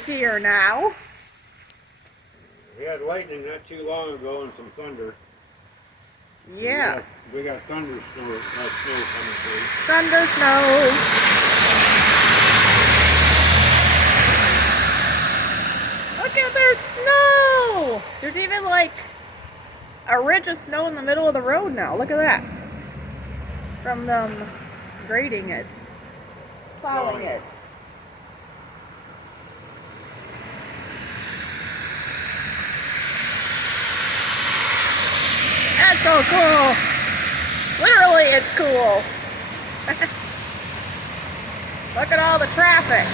is here now. We had lightning not too long ago and some thunder. Yeah. We got thundersnow snow coming through. Thundersnow. Look at there's snow. There's even like a ridge of snow in the middle of the road now. Look at that. From them grading it, plowing it. That's so cool. Literally, it's cool. Look at all the traffic.